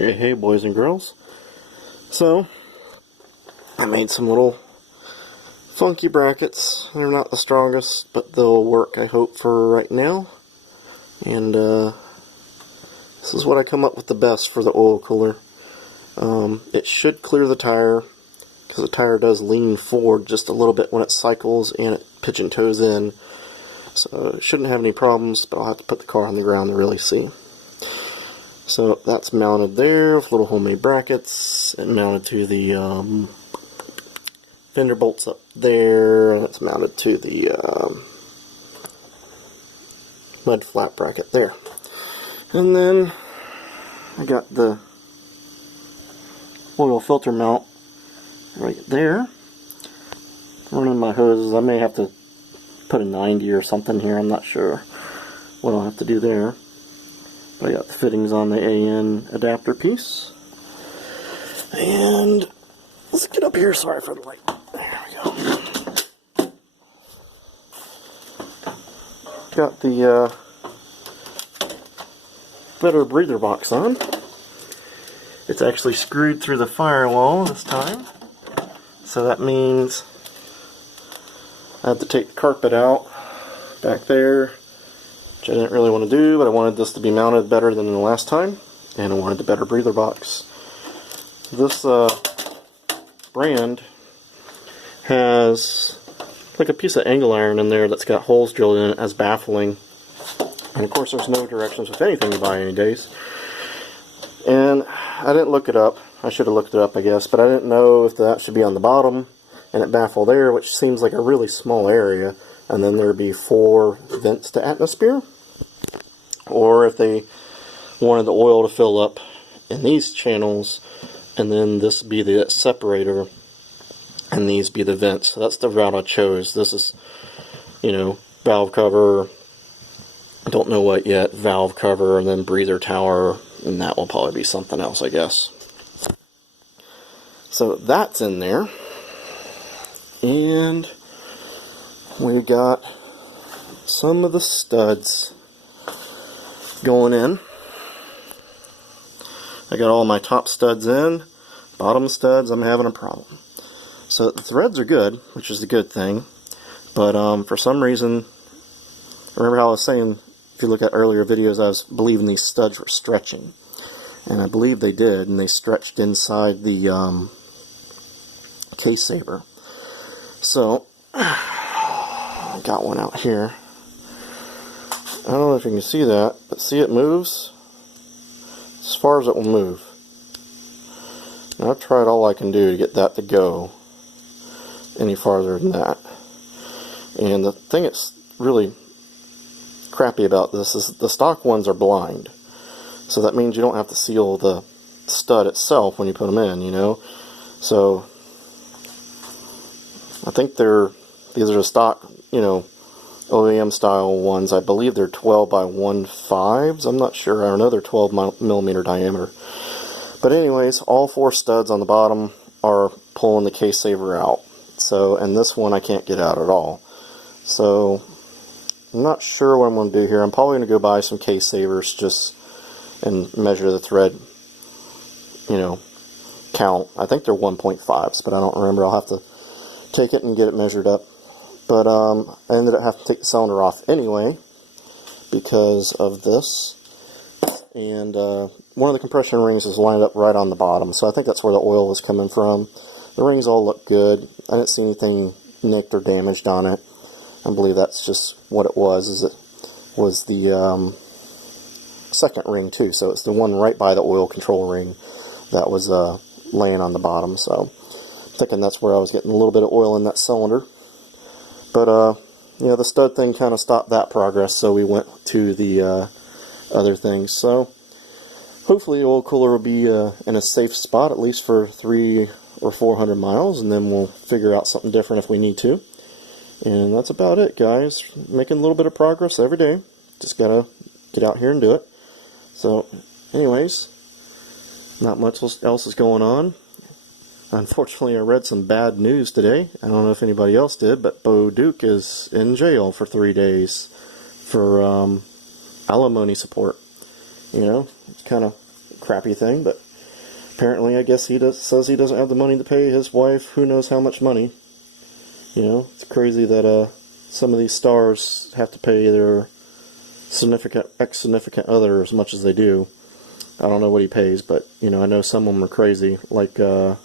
Hey boys and girls. So, I made some little funky brackets. They're not the strongest, but they'll work, I hope, for right now. And this is what I come up with the best for the oil cooler. It should clear the tire, because the tire does lean forward just a little bit when it cycles and it pitch and toes in. So it shouldn't have any problems, but I'll have to put the car on the ground to really see. So that's mounted there with little homemade brackets, and mounted to the fender bolts up there, and it's mounted to the mud flap bracket there. And then I got the oil filter mount right there. Running my hoses. I may have to put a 90 or something here. I'm not sure what I'll have to do there. I got the fittings on the AN adapter piece. And let's get up here. Sorry for the light. There we go. Got the better breather box on. It's actually screwed through the firewall this time. So that means I had to take the carpet out back there, which I didn't really want to do, but I wanted this to be mounted better than the last time, and I wanted the better breather box. This brand has like a piece of angle iron in there that's got holes drilled in it as baffling, and of course there's no directions with anything you buy any days. And I didn't look it up. I should have looked it up, I guess, but I didn't know if that should be on the bottom and it baffle there, which seems like a really small area, and then there'd be 4 vents to atmosphere, or if they wanted the oil to fill up in these channels, and then this be the separator, and these be the vents. So that's the route I chose. This is, you know, valve cover, don't know what yet, valve cover, and then breather tower, and that will probably be something else, I guess. So that's in there. And we got some of the studs going in. I got all my top studs in. Bottom studs, I'm having a problem. So the threads are good, which is the good thing. But for some reason, remember how I was saying, if you look at earlier videos, I was believing these studs were stretching. And I believe they did, and they stretched inside the case saver. So, I got one out here. I don't know if you can see that, but see it moves as far as it will move. Now I've tried all I can do to get that to go any farther than that. And the thing that's really crappy about this is the stock ones are blind. So that means you don't have to seal the stud itself when you put them in, you know. So I think these are the stock, you know, OEM style ones. I believe they're 12 by 1/5s. I'm not sure. I know they're 12 millimeter diameter. But anyways, all 4 studs on the bottom are pulling the case saver out. So, and this one I can't get out at all. So I'm not sure what I'm going to do here. I'm probably going to go buy some case savers just and measure the thread, you know, count. I think they're 1.5s, but I don't remember. I'll have to take it and get it measured up. But I ended up having to take the cylinder off anyway because of this. And one of the compression rings is lined up right on the bottom, so I think that's where the oil was coming from. The rings all look good. I didn't see anything nicked or damaged on it. I believe that's just what it was. Is it was the second ring too, so it's the one right by the oil control ring that was laying on the bottom. So I'm thinking that's where I was getting a little bit of oil in that cylinder. But you know, the stud thing kind of stopped that progress, so we went to the other things. So hopefully the oil cooler will be in a safe spot at least for 300 or 400 miles, and then we'll figure out something different if we need to. And that's about it, guys. Making a little bit of progress every day. Just gotta get out here and do it. So anyways, not much else is going on. Unfortunately, I read some bad news today. I don't know if anybody else did, but Bo Duke is in jail for 3 days for alimony support. You know, it's kind of a crappy thing, but apparently, I guess says he doesn't have the money to pay his wife who knows how much money. You know, it's crazy that some of these stars have to pay their ex-significant other as much as they do. I don't know what he pays, but, you know, I know some of them are crazy. Like, for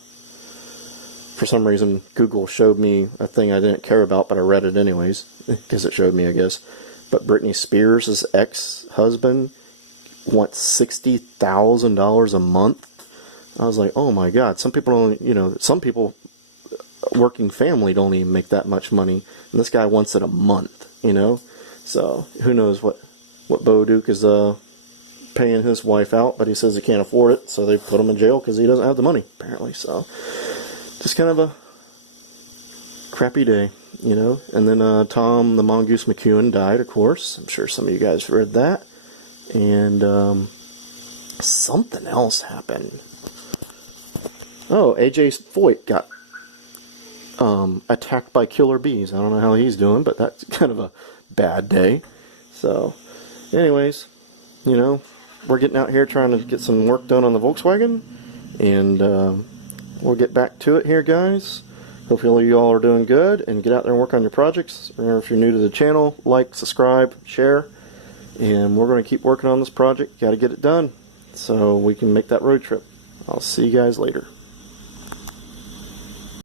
some reason, Google showed me a thing I didn't care about, but I read it anyways, because it showed me, I guess. But Britney Spears' ex-husband wants $60,000 a month. I was like, oh my God, some people don't, you know, some people, working family, don't even make that much money. And this guy wants it a month, you know? So, who knows what Bo Duke is paying his wife out, but he says he can't afford it, so they put him in jail because he doesn't have the money, apparently. So, just kind of a crappy day, you know? And then Tom the Mongoose McEwen died, of course. I'm sure some of you guys read that. And something else happened. Oh, AJ Foyt got attacked by killer bees. I don't know how he's doing, but that's kind of a bad day. So, anyways, you know, we're getting out here trying to get some work done on the Volkswagen, and we'll get back to it here, guys. Hopefully you all are doing good, and get out there and work on your projects. Remember, if you're new to the channel, like, subscribe, share, and we're going to keep working on this project. Got to get it done so we can make that road trip. I'll see you guys later.